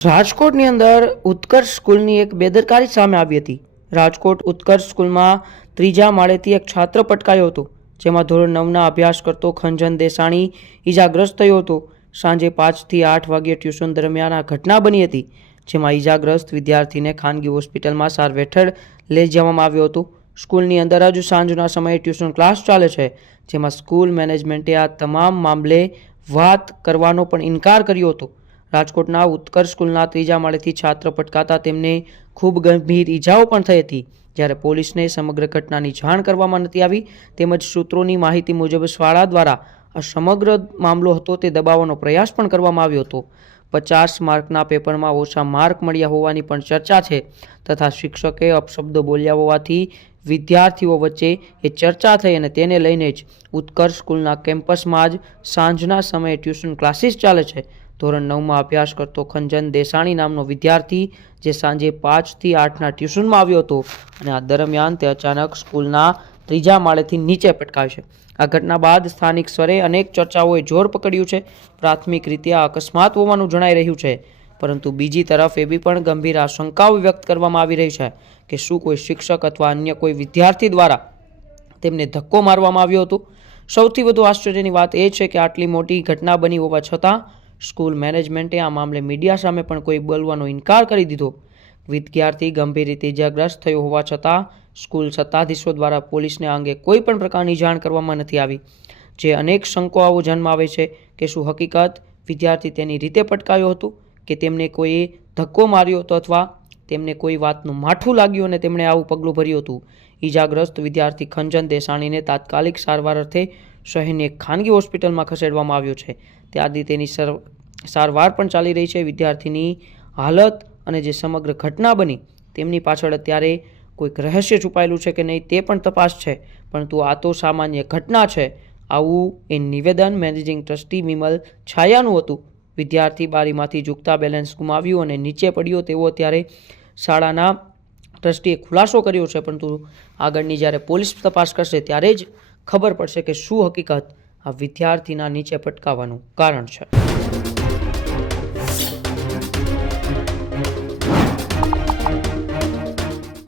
રાજકોટની અંદર ઉત્કર્ષ સ્કૂલની એક બેદરકારી સામે આવી હતી। રાજકોટ ઉત્કર્ષ સ્કૂલમાં ત્રીજા માળેથી એક છાત્ર પટકાયો હતો, જેમાં ધોરણ 9ના અભ્યાસ કરતો ખંજન દેસાણી ઈજાગ્રસ્ત થયો હતો। સાંજે 5 થી 8 વાગ્યે ટ્યુશન દરમિયાન આ ઘટના બની હતી, જેમાં ઈજાગ્રસ્ત વિદ્યાર્થીને ખાનગી હોસ્પિટલમાં સારવાર હેઠળ લઈ જવામાં આવ્યો હતો। સ્કૂલની અંદર જ સાંજના સમયે ટ્યુશન ક્લાસ ચાલે છે, જેમાં સ્કૂલ મેનેજમેન્ટે આ તમામ મામલે વાત કરવાનો પણ ઇનકાર કર્યો હતો। રાજકોટના ઉત્કર્ષ સ્કૂલના ત્રીજા માળેથી છાત્ર પટકાતા તેમને ખૂબ ગંભીર ઈજાઓ પણ થઈ હતી, જ્યારે પોલીસને સમગ્ર ઘટનાની જાણ કરવામાં નથી આવી। તેમજ સૂત્રોની માહિતી મુજબ શાળા દ્વારા આ સમગ્ર મામલો હતો તે દબાવવાનો પ્રયાસ પણ કરવામાં આવ્યો હતો। 50 માર્કના પેપરમાં ઓછા માર્ક મળ્યા હોવાની પણ ચર્ચા છે, તથા શિક્ષકે અપશબ્દો બોલ્યા હોવાથી વિદ્યાર્થીઓ વચ્ચે એ ચર્ચા થઈ અને તેને લઈને જ ઉત્કર્ષ સ્કૂલના કેમ્પસમાં જ સાંજના સમયે ટ્યુશન ક્લાસીસ ચાલે છે। ધોરણ 9માં અભ્યાસ કરતો ખંજન દેસાણી નામનો વિદ્યાર્થી જે સાંજે 5 થી 8ના ટ્યુશનમાં આવ્યો હતો અને આ દરમિયાન તે અચાનક સ્કૂલના ત્રીજા માળેથી નીચે પટકાયો છે। આ ઘટના બાદ સ્થાનિક સ્તરે અનેક ચર્ચાઓએ જોર પકડ્યું છે। પ્રાથમિક રીતે આ અકસ્માત હોવાનું જણાઈ રહ્યું છે, પરંતુ બીજી તરફ એવી પણ ગંભીર આશંકાઓ વ્યક્ત કરવામાં આવી રહી છે કે શું કોઈ શિક્ષક અથવા અન્ય કોઈ વિદ્યાર્થી દ્વારા તેમને ધક્કો મારવામાં આવ્યો હતો। સૌથી વધુ આશ્ચર્યની વાત એ છે કે આટલી મોટી ઘટના બની હોવા છતાં સ્કૂલ મેનેજમેન્ટે આ મામલે મીડિયા સામે પણ કોઈ બોલવાનો ઇનકાર કરી દીધો। વિદ્યાર્થી ગંભીર રીતે ઇજાગ્રસ્ત થયો હોવા છતાં સ્કૂલ સત્તાધીશો દ્વારા પોલીસને આ અંગે કોઈ પણ પ્રકારની જાણ કરવામાં નથી આવી, જે અનેક શંકાઓ જન્માવે છે કે શું હકીકત વિદ્યાર્થી તેની રીતે પટકાયો હતો કે તેમને કોઈએ ધક્કો માર્યો હતો અથવા તેમને કોઈ વાતનું માઠું લાગ્યું અને તેમણે આવું પગલું ભર્યું હતું। ઇજાગ્રસ્ત વિદ્યાર્થી ખંજન દેસાણીને તાત્કાલિક સારવાર અર્થે શહેરની એક ખાનગી હોસ્પિટલમાં ખસેડવામાં આવ્યો છે। ત્યારથી તેની સારવાર પણ ચાલી રહી છે। વિદ્યાર્થીની હાલત અને જે સમગ્ર ઘટના બની તેમની પાછળ અત્યારે કોઈક રહસ્ય છુપાયેલું છે કે નહીં તે પણ તપાસ છે, પરંતુ આ તો સામાન્ય ઘટના છે, આવું એ નિવેદન મેનેજિંગ ટ્રસ્ટી વિમલ છાયાનું હતું। વિદ્યાર્થી બારીમાંથી ઝૂકતા બેલેન્સ ગુમાવ્યું અને નીચે પડ્યો તેવો અત્યારે શાળાના ટ્રસ્ટીએ ખુલાસો કર્યો છે, પરંતુ આગળની જ્યારે પોલીસ તપાસ કરશે ત્યારે જ ખબર પડશે કે શું હકીકત આ વિદ્યાર્થીના નીચે પટકાવવાનું કારણ છે।